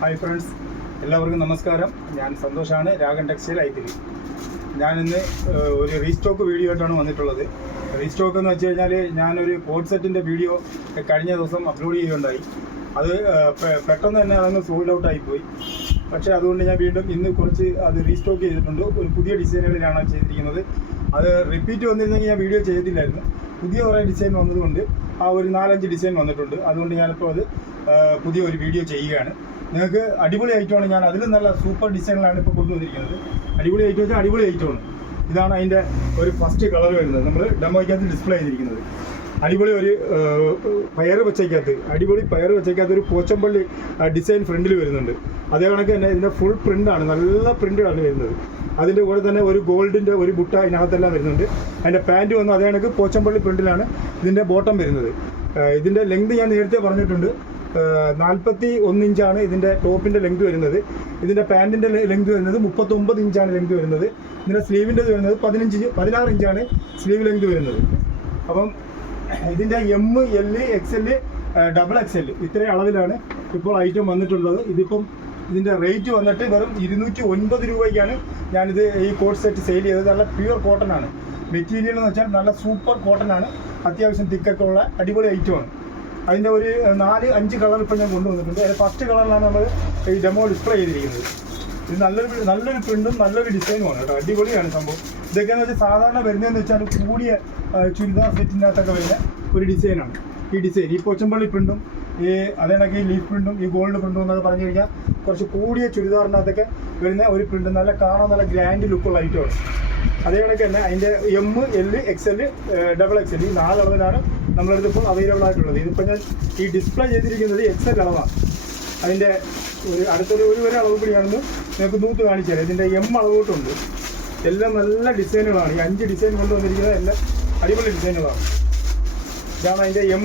Hi friends എല്ലാവർക്കും നമസ്കാരം. ഞാൻ സന്തോഷാണ് രാഗൻ ടെക്സ്റ്റൈൽ ഐത്തിരി ഞാനിന്ന് ഒരു റീസ്റ്റോക്ക് വീഡിയോ ആയിട്ടാണ് വന്നിട്ടുള്ളത്. റീസ്റ്റോക്ക് എന്ന് വെച്ച് കഴിഞ്ഞാൽ ഞാനൊരു കോഡ് സെറ്റിന്റെ വീഡിയോ കഴിഞ്ഞ ദിവസം അപ്ലോഡ് ചെയ്യുകയുണ്ടായി. അത് പെട്ടെന്ന് തന്നെ അതങ്ങ് സോൾഡ് ഔട്ട് ആയിപ്പോയി. പക്ഷേ അതുകൊണ്ട് ഞാൻ വീണ്ടും ഇന്ന് കുറച്ച് അത് റീസ്റ്റോക്ക് ചെയ്തിട്ടുണ്ട്. ഒരു പുതിയ ഡിസൈനുകളിലാണ് ചെയ്തിരിക്കുന്നത്. അത് റിപ്പീറ്റ് വന്നിരുന്നെങ്കിൽ ഞാൻ വീഡിയോ ചെയ്തില്ലായിരുന്നു. പുതിയ കുറേ ഡിസൈൻ വന്നതുകൊണ്ട് ആ ഒരു നാലഞ്ച് ഡിസൈൻ വന്നിട്ടുണ്ട്. അതുകൊണ്ട് ഞാനിപ്പോൾ അത് പുതിയ ഒരു വീഡിയോ ചെയ്യുകയാണ്. നിങ്ങൾക്ക് അടിപൊളി ഐറ്റമാണ് ഞാൻ അതിലും നല്ല സൂപ്പർ ഡിസൈനിലാണ് ഇപ്പോൾ കൊണ്ടുവന്നിരിക്കുന്നത്. അടിപൊളി ഐറ്റം വെച്ചാൽ അടിപൊളി ഐറ്റമാണ്. ഇതാണ് അതിന്റെ ഒരു ഫസ്റ്റ് കളർ വരുന്നത്. നമ്മൾ ഡെമോയ്ക്കകത്ത് ഡിസ്പ്ലേ ചെയ്തിരിക്കുന്നത്. അടിപൊളി ഒരു പയർ പച്ചയ്ക്കകത്ത് അടിപൊളി പയർ പച്ചയ്ക്കകത്ത് ഒരു പോച്ചമ്പള്ളി ഡിസൈൻ ഫ്രണ്ടിൽ വരുന്നുണ്ട്. അതേ കണക്ക് തന്നെ ഇതിന്റെ ഫുൾ പ്രിന്റാണ് നല്ല പ്രിന്റാണ് വരുന്നത്. അതിന്റെ കൂടെ തന്നെ ഒരു ഗോൾഡിന്റെ ഒരു ബുട്ട ഇതിനകത്തെല്ലാം വരുന്നുണ്ട്. അതിന്റെ പാന്റ് വന്ന് അതേ കണക്ക് പോച്ചമ്പള്ളി പ്രിന്റിലാണ് ഇതിന്റെ ബോട്ടം വരുന്നത്. ഇതിന്റെ ലെങ്ത് ഞാൻ നേരത്തെ പറഞ്ഞിട്ടുണ്ട്. നാൽപ്പത്തി ഒന്ന് ഇഞ്ചാണ് ഇതിന്റെ ടോപ്പിന്റെ ലെങ്ത് വരുന്നത്. ഇതിന്റെ പാന്റിന്റെ ലെങ്ത് വരുന്നത് മുപ്പത്തൊമ്പത് ഇഞ്ചാണ് ലെങ്ത് വരുന്നത്. ഇതിന്റെ സ്ലീവിന്റെ വരുന്നത് പതിനഞ്ച് പതിനാറ് ഇഞ്ചാണ് സ്ലീവ് ലെങ്ത് വരുന്നത്. അപ്പം ഇതിന്റെ M L X L double X L ഇത്രയും അളവിലാണ് ഇപ്പോൾ ഐറ്റം വന്നിട്ടുള്ളത്. ഇതിപ്പം ഇതിന്റെ റേറ്റ് വന്നിട്ട് വെറും ഇരുന്നൂറ്റി ഒൻപത് രൂപയ്ക്കാണ് ഞാനിത് ഈ കോട്ട് സെറ്റ് സെയിൽ ചെയ്തത്. നല്ല പ്യുവർ കോട്ടൺ ആണ്. മെറ്റീരിയൽ എന്ന് വെച്ചാൽ നല്ല സൂപ്പർ കോട്ടൺ ആണ്. അത്യാവശ്യം തിക്കൊക്കെ ഉള്ള അടിപൊളി ഐറ്റമാണ് അതിന്റെ ഒരു നാല് അഞ്ച് കളർ ഇപ്പോൾ ഞാൻ കൊണ്ടുവന്നിട്ടുണ്ട്. അതിൽ ഫസ്റ്റ് കളറിലാണ് നമ്മൾ ഈ ഡെമോ ഡിസ്പ്ലേ ചെയ്തിരിക്കുന്നത്. ഇത് നല്ലൊരു നല്ലൊരു പ്രിന്റും നല്ലൊരു ഡിസൈനുമാണ് കേട്ടോ. അടിപൊളിയാണ് സംഭവം. ഇതൊക്കെയെന്ന് വെച്ചാൽ സാധാരണ വരുന്നതെന്ന് വെച്ചാൽ കൂടിയ ചുരിദാർ സെറ്റിന്റെ അകത്തൊക്കെ വരുന്ന ഒരു ഡിസൈനാണ് ഈ ഡിസൈൻ ഈ കൊച്ചമ്പള്ളി പ്രിന്റും ഈ അതേണക്ക് ഈ ലീഫ് പ്രിന്റും ഈ ഗോൾഡ് പ്രിന്റും എന്നൊക്കെ പറഞ്ഞു കഴിഞ്ഞാൽ കുറച്ച് കൂടിയ ചുരിദാറിന്റെ അകത്തൊക്കെ വരുന്ന ഒരു പ്രിന്റ് നല്ല കാണാൻ നല്ല ഗ്രാൻഡ് ലുക്കുള്ള ഐറ്റമാണ് അതേ കണക്ക് തന്നെ അതിന്റെ M L X L double X L ഈ നാല് അളവിലാണ് ഇപ്പോൾ അവൈലബിൾ ആയിട്ടുള്ളത്. ഇതിപ്പോൾ ഞാൻ ഈ ഡിസ്പ്ലേ ചെയ്തിരിക്കുന്നത് എക്സ് എൽ അളവാണ് അതിന്റെ ഒരു അടുത്തൊരു ഒരു വരെ അളവ് കൂടിയാണെന്ന് നിങ്ങൾക്ക് നൂത്ത് കാണിച്ചാൽ ഇതിന്റെ എം അളവോട്ടുണ്ട്. എല്ലാം നല്ല ഡിസൈനുകളാണ്. ഈ അഞ്ച് ഡിസൈൻ കൊണ്ടുവന്നിരിക്കുന്നത് എല്ലാം അടിപൊളി ഡിസൈനുകളാണ്. ഇതാണ് അതിന്റെ എം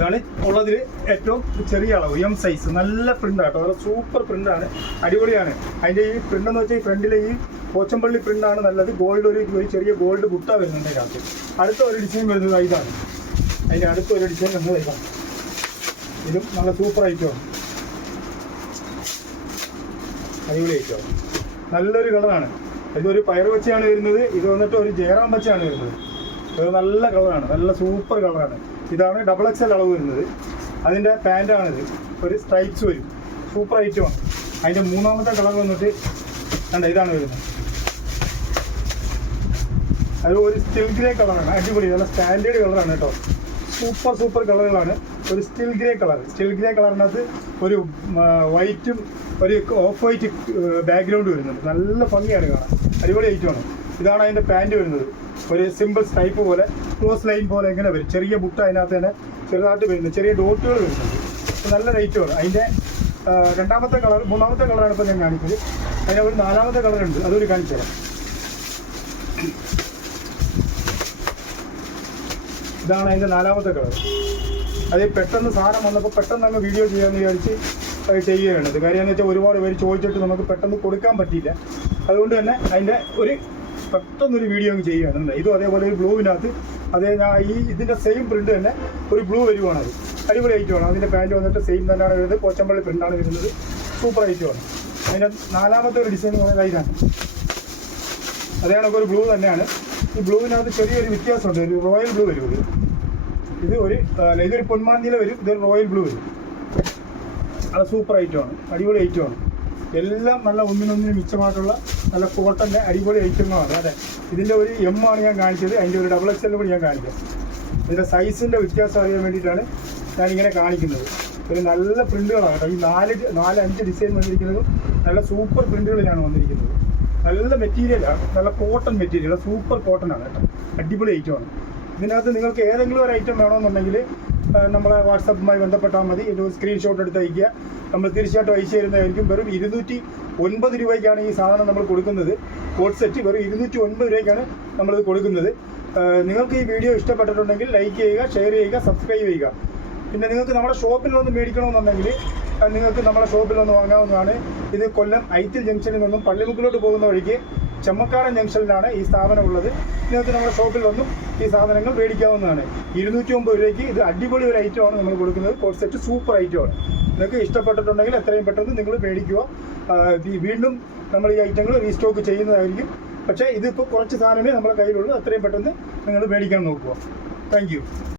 ഇതാണ് ഉള്ളതിൽ ഏറ്റവും ചെറിയ അളവ് എം സൈസ് നല്ല ആട്ടോ. നല്ല സൂപ്പർ പ്രിന്റ് ആണ്. അടിപൊളിയാണ്. അതിന്റെ ഈ പ്രിന്റ് എന്ന് വെച്ചാൽ ഈ ഫ്രണ്ടിലെ ഈ പോച്ചമ്പള്ളി ആണ് നല്ലത്. ഗോൾഡ് ഒരു ഒരു ചെറിയ ഗോൾഡ് ബുട്ട വരുന്നുണ്ട് അതിനകത്ത്. അടുത്ത ഒരു ഡിസൈൻ വരുന്നത് ഇതാണ്. അതിന്റെ അടുത്ത ഒരു ഡിസൈൻ വരുന്നത് ഇതാണ്. ഇതും നല്ല സൂപ്പർ ഐറ്റമാണ് അടിപൊളി ഐറ്റമാണ് നല്ലൊരു കളറാണ് ഇതൊരു പയർ വെച്ചാണ് വരുന്നത്. ഇത് വന്നിട്ട് ഒരു ജയറാം വെച്ചാണ് വരുന്നത്. ഇത് നല്ല കളറാണ് നല്ല സൂപ്പർ കളറാണ് ഇതാണ് ഡബിൾ എക്സ് എൽ അളവ് വരുന്നത്. അതിന്റെ പാന്റാണിത് ഒരു സ്ട്രൈപ്സ് വരും. സൂപ്പർ ഐറ്റമാണ് അതിന്റെ മൂന്നാമത്തെ കളർ വന്നിട്ട് കണ്ട ഇതാണ് വരുന്നത്. അത് ഒരു സ്റ്റിൽ ഗ്രേ കളറാണ് അടിപൊളി. നല്ല സ്റ്റാൻഡേർഡ് കളറാണ് കേട്ടോ. സൂപ്പർ സൂപ്പർ കളറുകളാണ് ഒരു still grey colour still grey കളറിനകത്ത് ഒരു വൈറ്റും ഒരു ഓഫ് വൈറ്റ് ബാക്ക്ഗ്രൗണ്ട് വരുന്നുണ്ട്. നല്ല ഭംഗിയാണ് കാണാൻ. അടിപൊളി ഐറ്റമാണ് ഇതാണ് അതിന്റെ പാന്റ് വരുന്നത്. ഒരു സിമ്പിൾ സ്ട്രൈപ്പ് പോലെ ക്ലോസ് ലൈൻ പോലെ ഇങ്ങനെ വരും. ചെറിയ ബുട്ട അതിനകത്ത് തന്നെ ചെറുതായിട്ട് വരുന്നത്. ചെറിയ ഡോട്ടുകൾ വരുന്നുണ്ട്. നല്ല റേറ്റുമാണ് അതിന്റെ അതിന്റെ രണ്ടാമത്തെ കളർ മൂന്നാമത്തെ കളറാണ് ഇപ്പോൾ ഞാൻ കാണിച്ചത്. അതിന് ഒരു നാലാമത്തെ ഉണ്ട്. അതൊരു കാണിച്ചു തരാം. ഇതാണ് അതിന്റെ നാലാമത്തെ കളർ. അത് പെട്ടെന്ന് സാധനം വന്നപ്പോൾ പെട്ടെന്ന് അങ്ങ് വീഡിയോ ചെയ്യാമെന്ന് വിചാരിച്ച് ചെയ്യുകയാണ്. കാര്യം എന്ന് വെച്ചാൽ ഒരുപാട് പേര് ചോദിച്ചിട്ട് നമുക്ക് പെട്ടെന്ന് കൊടുക്കാൻ പറ്റിയില്ല. അതുകൊണ്ട് തന്നെ അതിന്റെ ഒരു പെട്ടെന്നൊരു വീഡിയോ അങ്ങ് ചെയ്യുകയാണ്. ഇതും അതേപോലെ ഒരു ബ്ലൂവിനകത്ത് അതേ ഞാൻ ഈ ഇതിന്റെ സെയിം പ്രിന്റ് തന്നെ ഒരു ബ്ലൂ വരുവാണ് അത്. അടിപൊളി ഐറ്റമാണ് അതിന്റെ പാന്റ് വന്നിട്ട് സെയിം തന്നെയാണ് വരുന്നത്. കോച്ചമ്പള്ളി പ്രിന്റാണ് വരുന്നത്. സൂപ്പർ ഐറ്റമാണ് അതിന്റെ നാലാമത്തെ ഒരു ഡിസൈൻ പറയുന്നത് ഇതാണ്. അതേ കണക്ക് ഒരു ബ്ലൂ തന്നെയാണ്. ഈ ബ്ലൂവിനകത്ത് ചെറിയൊരു വ്യത്യാസമുണ്ട്. ഒരു റോയൽ ബ്ലൂ വരും ഇത്. ഒരു ഇതൊരു പൊന്മാന്തിയിലെ വരും. ഇതൊരു റോയൽ ബ്ലൂ വരും. അത് സൂപ്പർ ഐറ്റമാണ് അടിപൊളി ഐറ്റമാണ് എല്ലാം നല്ല ഒന്നിനൊന്നിന് മിച്ചമായിട്ടുള്ള നല്ല കോട്ടന്റെ അടിപൊളി ഐറ്റങ്ങളാണ് അതെ ഇതിന്റെ ഒരു എം ആണ് ഞാൻ കാണിച്ചത് അതിന്റെ ഒരു ഡബിൾ എക്സ് എൽ കൂടി ഞാൻ കാണിക്കാം. ഇതിന്റെ സൈസിന്റെ വ്യത്യാസം അറിയാൻ വേണ്ടിയിട്ടാണ് ഞാനിങ്ങനെ കാണിക്കുന്നത്. ഒരു നല്ല പ്രിന്റുകളാണ് കേട്ടോ. ഈ നാല് നാല് അഞ്ച് ഡിസൈൻ വന്നിരിക്കുന്നതും നല്ല സൂപ്പർ പ്രിന്റുകളിലാണ് വന്നിരിക്കുന്നത്. നല്ല മെറ്റീരിയലാണ് നല്ല കോട്ടൺ മെറ്റീരിയൽ സൂപ്പർ കോട്ടൺ ആണ് കേട്ടോ. അടിപൊളി ഐറ്റമാണ്. ഇതിനകത്ത് നിങ്ങൾക്ക് ഏതെങ്കിലും ഒരു ഐറ്റം വേണമെന്നുണ്ടെങ്കിൽ നമ്മളെ വാട്സപ്പുമായി ബന്ധപ്പെട്ടാൽ മതി. ഒരു സ്ക്രീൻഷോട്ട് എടുത്ത് അയക്കുക നമ്മൾ തീർച്ചയായിട്ടും അയച്ചു തരുന്നതായിരിക്കും. വെറും ഇരുന്നൂറ്റി ഒൻപത് രൂപയ്ക്കാണ് ഈ സാധനം നമ്മൾ കൊടുക്കുന്നത്. കോഡ് സെറ്റ് വെറും ഇരുന്നൂറ്റി ഒൻപത് രൂപയ്ക്കാണ് നമ്മളിത് കൊടുക്കുന്നത്. നിങ്ങൾക്ക് ഈ വീഡിയോ ഇഷ്ടപ്പെട്ടിട്ടുണ്ടെങ്കിൽ ലൈക്ക് ചെയ്യുക ഷെയർ ചെയ്യുക സബ്സ്ക്രൈബ് ചെയ്യുക. പിന്നെ നിങ്ങൾക്ക് നമ്മുടെ ഷോപ്പിൽ വന്ന് മേടിക്കണമെന്നുണ്ടെങ്കിൽ നിങ്ങൾക്ക് നമ്മുടെ ഷോപ്പിൽ വന്ന് വാങ്ങാവുന്നതാണ്. ഇത് കൊല്ലം ഐത്തിൽ ജംഗ്ഷനിൽ നിന്നും പള്ളിമുക്കിലോട്ട് പോകുന്ന വഴിക്ക് ചെമ്മക്കാടൻ ജംഗ്ഷനിലാണ് ഈ സ്ഥാപനം ഉള്ളത്. ഇതിനകത്ത് നമ്മുടെ ഷോപ്പിൽ വന്നും ഈ സാധനങ്ങൾ മേടിക്കാവുന്നതാണ്. ഇരുന്നൂറ്റി ഒമ്പത് രൂപയ്ക്ക് ഇത് അടിപൊളി ഒരു ഐറ്റമാണ് നമ്മൾ കൊടുക്കുന്നത്. കോട്ട് സെറ്റ് സൂപ്പർ ആണ്. നിങ്ങൾക്ക് ഇഷ്ടപ്പെട്ടിട്ടുണ്ടെങ്കിൽ എത്രയും പെട്ടെന്ന് നിങ്ങൾ മേടിക്കുക. വീണ്ടും നമ്മൾ ഈ ഐറ്റങ്ങൾ റീസ്റ്റോക്ക് ചെയ്യുന്നതായിരിക്കും. പക്ഷേ ഇതിപ്പോൾ കുറച്ച് സാധനമേ നമ്മുടെ കയ്യിലുള്ളൂ. അത്രയും പെട്ടെന്ന് നിങ്ങൾ മേടിക്കാൻ നോക്കുക. താങ്ക്